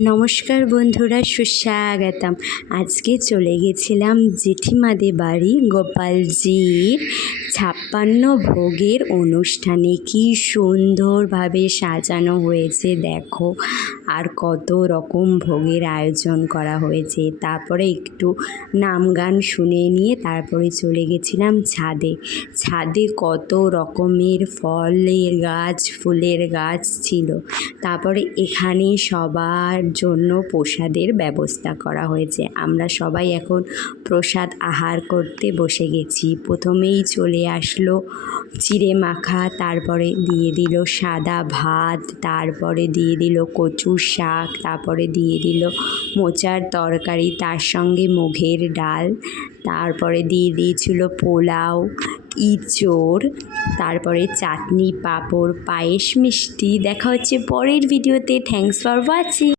নমস্কার বন্ধুরা, সুস্বাগতম। আজকে চলে গেছিলাম জেঠিমাদের বাড়ি গোপালজির 56 ভোগের অনুষ্ঠানে। কি সুন্দরভাবে সাজানো হয়েছে দেখো, আর কত রকম ভোগের আয়োজন করা হয়েছে। তারপরে একটু নাম গান শুনে নিয়ে তারপরে চলে গেছিলাম ছাদে। ছাদে কত রকমের ফলের গাছ, ফুলের গাছ ছিল। তারপরে এখানে সবার জন্য প্রসাদের ব্যবস্থা করা হয়েছে। আমরা সবাই এখন প্রসাদ আহার করতে বসে গেছি। প্রথমেই চলে আসলো চিড়ে মাখা, তারপরে দিয়ে দিল সাদা ভাত, তারপরে দিয়ে দিল কচুর শাক, তারপরে দিয়ে দিল মোচার তরকারি, তার সঙ্গে মুগের ডাল, তারপরে দিয়ে দিয়েছিল পোলাও, ইঁচড়, তারপরে চাটনি, পাঁপড়, পায়েস, মিষ্টি। দেখা হচ্ছে পরের ভিডিওতে। Thanks for watching.